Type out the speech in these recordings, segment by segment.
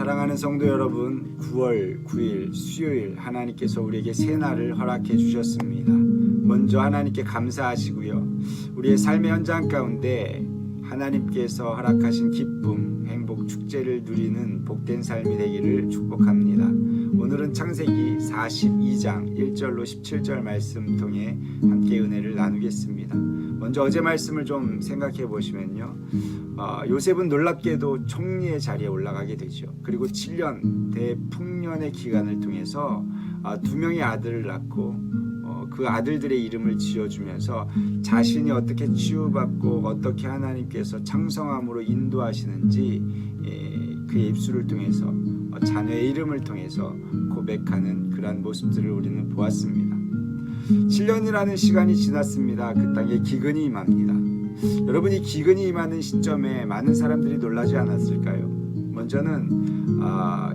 사랑하는 성도 여러분, 9월 9일 수요일 하나님께서 우리에게 새 날을 허락해 주셨습니다. 먼저 하나님께 감사하시고요. 우리의 삶의 현장 가운데 하나님께서 허락하신 기쁨, 행복, 축제를 누리는 복된 삶이 되기를 축복합니다. 오늘은 창세기 42장 1절로 17절 말씀 통해 함께 은혜를 나누겠습니다. 먼저 어제 말씀을 좀 생각해 보시면요. 요셉은 놀랍게도 총리의 자리에 올라가게 되죠. 그리고 7년 대풍년의 기간을 통해서 2명의 아들을 낳고 그 아들들의 이름을 지어주면서 자신이 어떻게 치유받고 어떻게 하나님께서 창성함으로 인도하시는지 그의 입술을 통해서 자녀의 이름을 통해서 고백하는 그러한 모습들을 우리는 보았습니다. 7년이라는 시간이 지났습니다. 그 땅에 기근이 임합니다. 여러분이 기근이 임하는 시점에 많은 사람들이 놀라지 않았을까요? 먼저는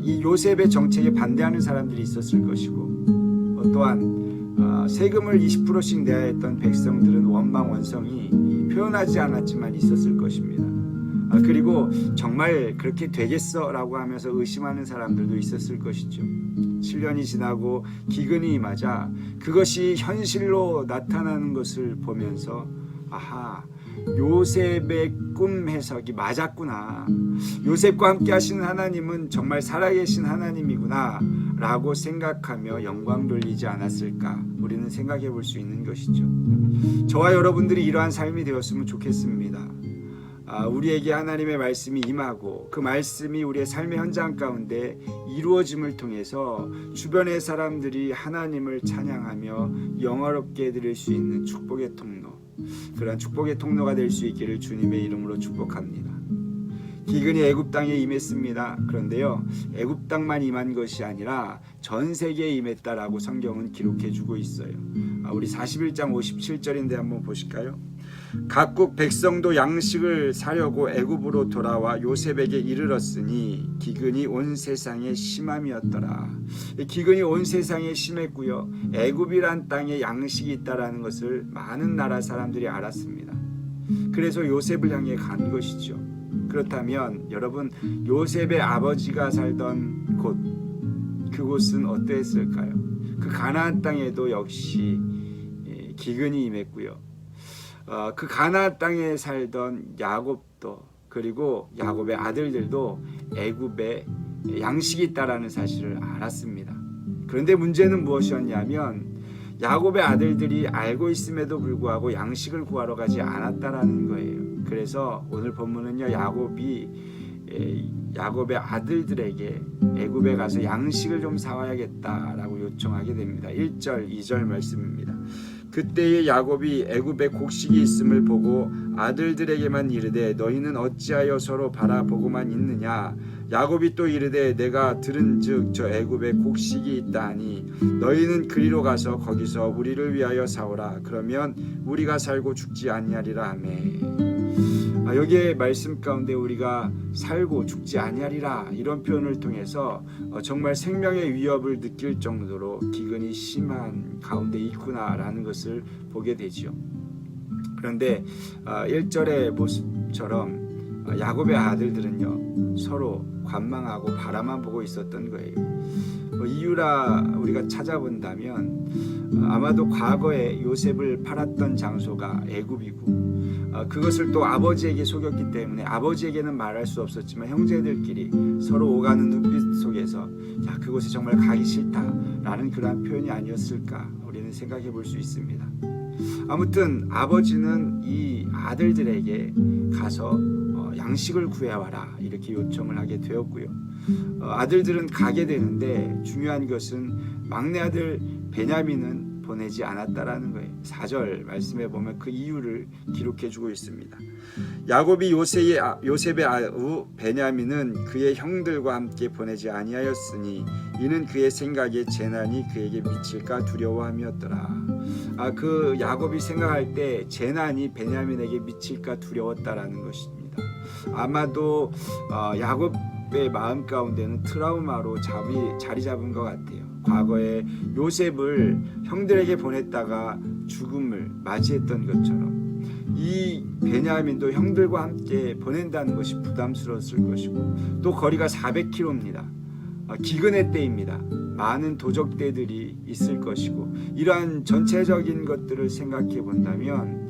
이 요셉의 정책에 반대하는 사람들이 있었을 것이고 또한 세금을 20%씩 내야 했던 백성들은 원망원성이 표현하지 않았지만 있었을 것입니다. 그리고 정말 그렇게 되겠어? 라고 하면서 의심하는 사람들도 있었을 것이죠. 7년이 지나고 기근이 임하자 그것이 현실로 나타나는 것을 보면서 요셉의 꿈 해석이 맞았구나. 요셉과 함께 하시는 하나님은 정말 살아계신 하나님이구나 라고 생각하며 영광 돌리지 않았을까 우리는 생각해 볼 수 있는 것이죠. 저와 여러분들이 이러한 삶이 되었으면 좋겠습니다. 우리에게 하나님의 말씀이 임하고 그 말씀이 우리의 삶의 현장 가운데 이루어짐을 통해서 주변의 사람들이 하나님을 찬양하며 영화롭게 드릴 수 있는 축복의 통로, 그러한 축복의 통로가 될 수 있기를 주님의 이름으로 축복합니다. 기근이 애굽 땅에 임했습니다. 그런데요, 애굽 땅만 임한 것이 아니라 전 세계에 임했다라고 성경은 기록해 주고 있어요. 우리 41장 57절인데 한번 보실까요? 각국 백성도 양식을 사려고 애굽으로 돌아와 요셉에게 이르렀으니 기근이 온 세상에 심함이었더라. 기근이 온 세상에 심했고요. 애굽이란 땅에 양식이 있다라는 것을 많은 나라 사람들이 알았습니다. 그래서 요셉을 향해 간 것이죠. 그렇다면 여러분, 요셉의 아버지가 살던 그곳은 어떠했을까요? 그 가나안 땅에도 역시 기근이 임했고요. 그 가나안 땅에 살던 야곱도, 그리고 야곱의 아들들도 애굽에 양식이 있다라는 사실을 알았습니다. 그런데 문제는 무엇이었냐면 야곱의 아들들이 알고 있음에도 불구하고 양식을 구하러 가지 않았다라는 거예요. 그래서 오늘 본문은요, 야곱의 아들들에게 애굽에 가서 양식을 좀 사와야겠다라고 요청하게 됩니다. 1절 2절 말씀입니다. 그때에 야곱이 애굽에 곡식이 있음을 보고 아들들에게만 이르되 너희는 어찌하여 서로 바라보고만 있느냐. 야곱이 또 이르되 내가 들은즉 저 애굽에 곡식이 있다 하니 너희는 그리로 가서 거기서 우리를 위하여 사오라. 그러면 우리가 살고 죽지 아니하리라 하매. 여기에 말씀 가운데 우리가 살고 죽지 아니하리라 이런 표현을 통해서 정말 생명의 위협을 느낄 정도로 기근이 심한 가운데 있구나라는 것을 보게 되죠. 그런데 1절의 모습처럼 야곱의 아들들은요, 서로 관망하고 바라만 보고 있었던 거예요. 이유라 우리가 찾아본다면 아마도 과거에 요셉을 팔았던 장소가 애굽이고 그것을 또 아버지에게 속였기 때문에 아버지에게는 말할 수 없었지만 형제들끼리 서로 오가는 눈빛 속에서 그곳이 정말 가기 싫다라는 그러한 표현이 아니었을까 우리는 생각해 볼 수 있습니다. 아무튼 아버지는 이 아들들에게 가서 양식을 구해와라 이렇게 요청을 하게 되었고요. 아들들은 가게 되는데 중요한 것은 막내 아들 베냐민은 보내지 않았다라는 거예요. 4절 말씀에 보면 그 이유를 기록해 주고 있습니다. 야곱이 요셉의 아우 베냐민은 그의 형들과 함께 보내지 아니하였으니 이는 그의 생각에 재난이 그에게 미칠까 두려워함이었더라. 그 야곱이 생각할 때 재난이 베냐민에게 미칠까 두려웠다라는 것입니다. 아마도 야곱의 마음 가운데는 트라우마로 자리 잡은 것 같아요. 과거에 요셉을 형들에게 보냈다가 죽음을 맞이했던 것처럼 이 베냐민도 형들과 함께 보낸다는 것이 부담스러웠을 것이고 또 거리가 400km입니다. 기근의 때입니다. 많은 도적대들이 있을 것이고 이러한 전체적인 것들을 생각해 본다면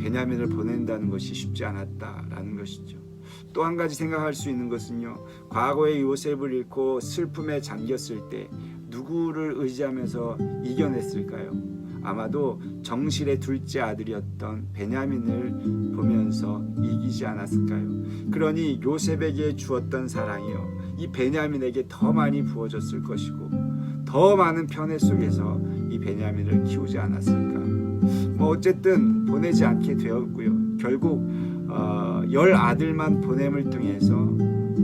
베냐민을 보낸다는 것이 쉽지 않았다라는 것이죠. 또 한 가지 생각할 수 있는 것은요, 과거에 요셉을 잃고 슬픔에 잠겼을 때 누구를 의지하면서 이겨냈을까요? 아마도 정실의 둘째 아들이었던 베냐민을 보면서 이기지 않았을까요? 그러니 요셉에게 주었던 사랑이요, 이 베냐민에게 더 많이 부어졌을 것이고 더 많은 편애 속에서 이 베냐민을 키우지 않았을까. 어쨌든 보내지 않게 되었고요. 결국 10아들만 보냄을 통해서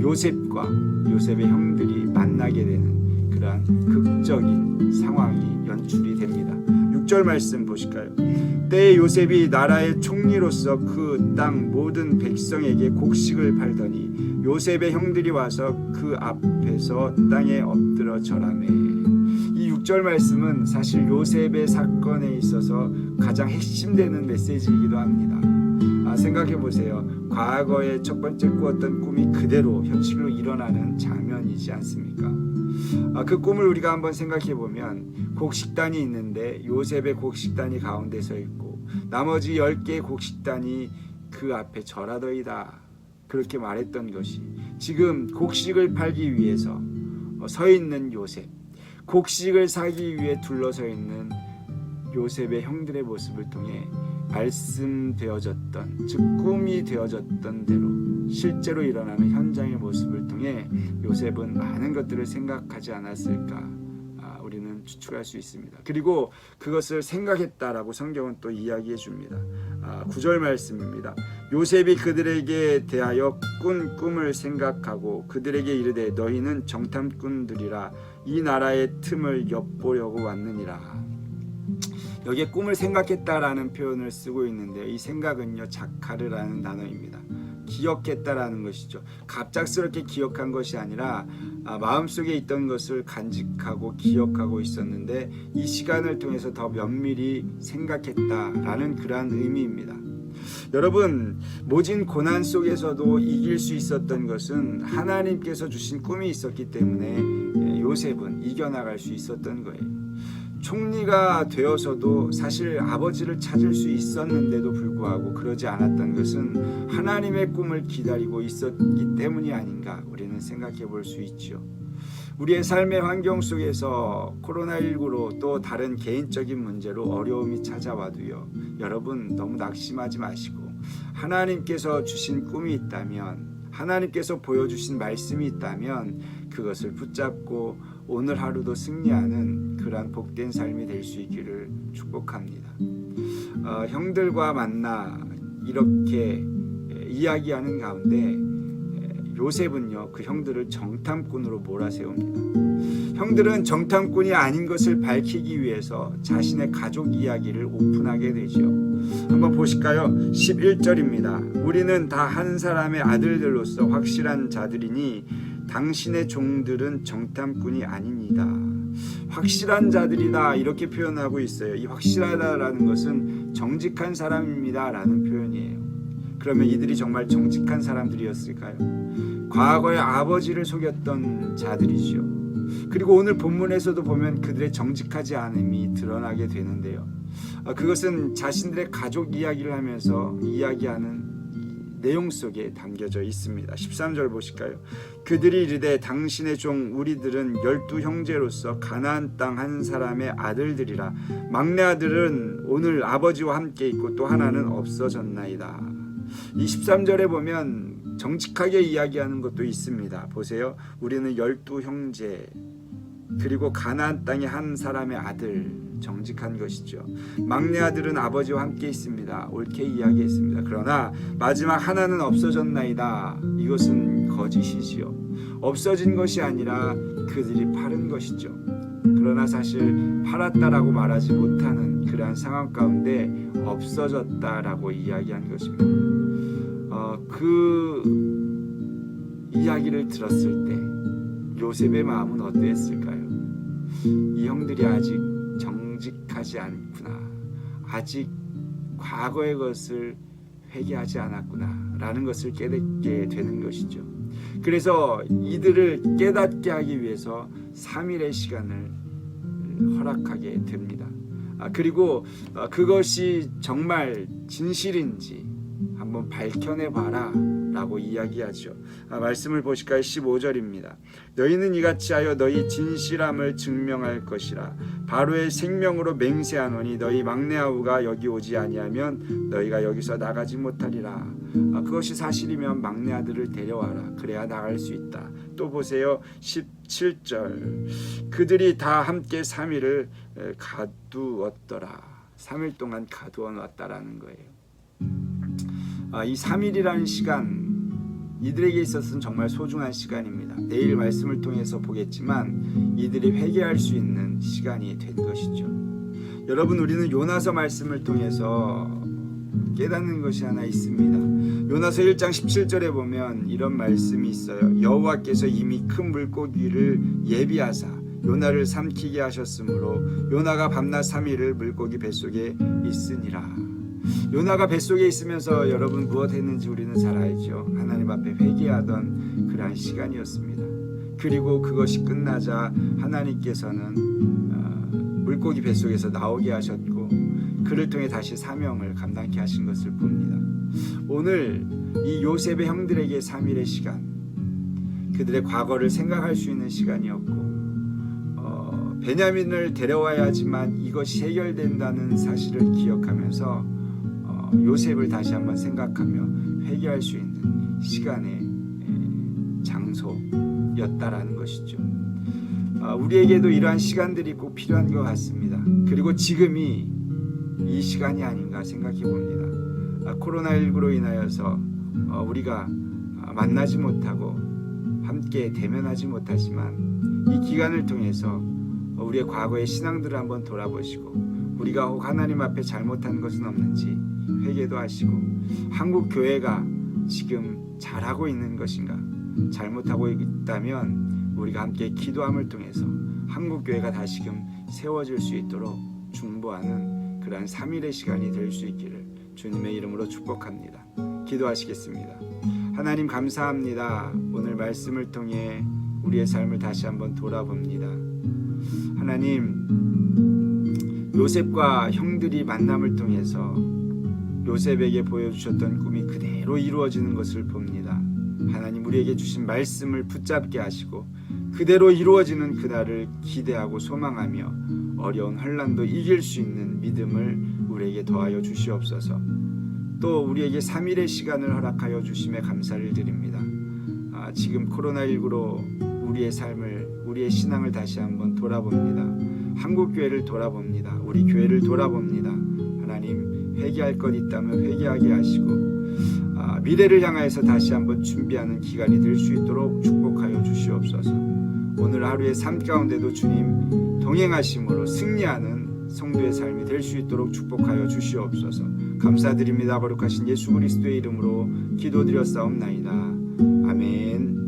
요셉과 요셉의 형들이 만나게 되는 그러한 극적인 상황이 연출이 됩니다. 6절 말씀 보실까요? 때에 요셉이 나라의 총리로서 그 땅 모든 백성에게 곡식을 팔더니 요셉의 형들이 와서 그 앞에서 땅에 엎드러 절하매. 이 6절 말씀은 사실 요셉의 사건에 있어서 가장 핵심되는 메시지이기도 합니다. 생각해 보세요. 과거의 첫 번째 꾸었던 꿈이 그대로 현실로 일어나는 장면이지 않습니까? 그 꿈을 우리가 한번 생각해 보면 곡식단이 있는데 요셉의 곡식단이 가운데 서 있고 나머지 10개의 곡식단이 그 앞에 절하더이다, 그렇게 말했던 것이 지금 곡식을 팔기 위해서 서 있는 요셉, 곡식을 사기 위해 둘러서 있는 요셉의 형들의 모습을 통해 말씀되어졌던, 즉 꿈이 되어졌던 대로 실제로 일어나는 현장의 모습을 통해 요셉은 많은 것들을 생각하지 않았을까, 우리는 추측할 수 있습니다. 그리고 그것을 생각했다라고 성경은 또 이야기해 줍니다. 9절 말씀입니다. 요셉이 그들에게 대하여 꾼 꿈을 생각하고 그들에게 이르되 너희는 정탐꾼들이라 이 나라의 틈을 엿보려고 왔느니라. 여기에 꿈을 생각했다라는 표현을 쓰고 있는데 이 생각은요, 자카르라는 단어입니다. 기억했다라는 것이죠. 갑작스럽게 기억한 것이 아니라 마음속에 있던 것을 간직하고 기억하고 있었는데 이 시간을 통해서 더 면밀히 생각했다라는 그러한 의미입니다. 여러분, 모진 고난 속에서도 이길 수 있었던 것은 하나님께서 주신 꿈이 있었기 때문에 요셉은 이겨나갈 수 있었던 거예요. 총리가 되어서도 사실 아버지를 찾을 수 있었는데도 불구하고 그러지 않았던 것은 하나님의 꿈을 기다리고 있었기 때문이 아닌가, 우리는 생각해 볼 수 있죠. 우리의 삶의 환경 속에서 코로나19로 또 다른 개인적인 문제로 어려움이 찾아와도요, 여러분 너무 낙심하지 마시고 하나님께서 주신 꿈이 있다면, 하나님께서 보여주신 말씀이 있다면 그것을 붙잡고 오늘 하루도 승리하는 그러한 복된 삶이 될 수 있기를 축복합니다. 형들과 만나 이렇게 이야기하는 가운데 요셉은요, 그 형들을 정탐꾼으로 몰아세웁니다. 형들은 정탐꾼이 아닌 것을 밝히기 위해서 자신의 가족 이야기를 오픈하게 되죠. 한번 보실까요? 11절입니다. 우리는 다 한 사람의 아들들로서 확실한 자들이니 당신의 종들은 정탐꾼이 아닙니다. 확실한 자들이다, 이렇게 표현하고 있어요. 이 확실하다라는 것은 정직한 사람입니다 라는 표현이에요. 그러면 이들이 정말 정직한 사람들이었을까요? 과거에 아버지를 속였던 자들이죠. 그리고 오늘 본문에서도 보면 그들의 정직하지 않음이 드러나게 되는데요. 그것은 자신들의 가족 이야기를 하면서 이야기하는 내용 속에 담겨져 있습니다. 13절 보실까요? 그들이 이르되 당신의 종 우리들은 12 형제로서 가나안 땅 한 사람의 아들들이라. 막내 아들은 오늘 아버지와 함께 있고 또 하나는 없어졌나이다. 이 13절에 보면 정직하게 이야기하는 것도 있습니다. 보세요. 우리는 12 형제, 그리고 가나안 땅의 한 사람의 아들, 정직한 것이죠. 막내 아들은 아버지와 함께 있습니다. 옳게 이야기했습니다. 그러나 마지막 하나는 없어졌나이다. 이것은 거짓이지요. 없어진 것이 아니라 그들이 팔은 것이죠. 그러나 사실 팔았다라고 말하지 못하는 그러한 상황 가운데 없어졌다라고 이야기한 것입니다. 그 이야기를 들었을 때 요셉의 마음은 어땠을까요? 이 형들이 아직 정직하지 않구나, 아직 과거의 것을 회개하지 않았구나라는 것을 깨닫게 되는 것이죠. 그래서 이들을 깨닫게 하기 위해서 3일의 시간을 허락하게 됩니다. 그리고 그것이 정말 진실인지 한번 밝혀내봐라 라고 이야기하죠. 말씀을 보실까요? 15절입니다. 너희는 이같이 하여 너희 진실함을 증명할 것이라. 바로의 생명으로 맹세하노니 너희 막내 아우가 여기 오지 아니하면 너희가 여기서 나가지 못하리라. 그것이 사실이면 막내 아들을 데려와라. 그래야 나갈 수 있다. 또 보세요. 17절. 그들이 다 함께 3일을 가두었더라. 3일 동안 가두어 놨다라는 거예요. 이 3일이라는 시간 이들에게 있어서는 정말 소중한 시간입니다. 내일 말씀을 통해서 보겠지만 이들이 회개할 수 있는 시간이 된 것이죠. 여러분, 우리는 요나서 말씀을 통해서 깨닫는 것이 하나 있습니다. 요나서 1장 17절에 보면 이런 말씀이 있어요. 여호와께서 이미 큰 물고기를 예비하사 요나를 삼키게 하셨으므로 요나가 밤낮 3일을 물고기 뱃속에 있으니라. 요나가 뱃속에 있으면서 여러분 무엇 했는지 우리는 잘 알죠. 하나님 앞에 회개하던 그러한 시간이었습니다. 그리고 그것이 끝나자 하나님께서는 물고기 뱃속에서 나오게 하셨고 그를 통해 다시 사명을 감당케 하신 것을 봅니다. 오늘 이 요셉의 형들에게 3일의 시간, 그들의 과거를 생각할 수 있는 시간이었고 베냐민을 데려와야 하지만 이것이 해결된다는 사실을 기억하면서 요셉을 다시 한번 생각하며 회개할 수 있는 시간의 장소였다라는 것이죠. 우리에게도 이러한 시간들이 꼭 필요한 것 같습니다. 그리고 지금이 이 시간이 아닌가 생각해 봅니다. 코로나19로 인하여서 우리가 만나지 못하고 함께 대면하지 못하지만 이 기간을 통해서 우리의 과거의 신앙들을 한번 돌아보시고 우리가 혹 하나님 앞에 잘못한 것은 없는지 회개도 하시고 한국 교회가 지금 잘하고 있는 것인가, 잘못하고 있다면 우리가 함께 기도함을 통해서 한국 교회가 다시금 세워질 수 있도록 중보하는 그러한 3일의 시간이 될 수 있기를 주님의 이름으로 축복합니다. 기도하시겠습니다. 하나님 감사합니다. 오늘 말씀을 통해 우리의 삶을 다시 한번 돌아봅니다. 하나님, 요셉과 형들이 만남을 통해서 요셉에게 보여주셨던 꿈이 그대로 이루어지는 것을 봅니다. 하나님, 우리에게 주신 말씀을 붙잡게 하시고 그대로 이루어지는 그날을 기대하고 소망하며 어려운 환난도 이길 수 있는 믿음을 우리에게 더하여 주시옵소서. 또 우리에게 3일의 시간을 허락하여 주심에 감사를 드립니다. 지금 코로나19로 우리의 삶을, 우리의 신앙을 다시 한번 돌아봅니다. 한국교회를 돌아봅니다. 우리 교회를 돌아봅니다. 하나님, 회개할 것 있다면 회개하게 하시고 미래를 향하여서 다시 한번 준비하는 기간이 될 수 있도록 축복하여 주시옵소서. 오늘 하루의 삶 가운데도 주님 동행하심으로 승리하는 성도의 삶이 될 수 있도록 축복하여 주시옵소서. 감사드립니다. 거룩하신 예수 그리스도의 이름으로 기도드렸사옵나이다. 아멘.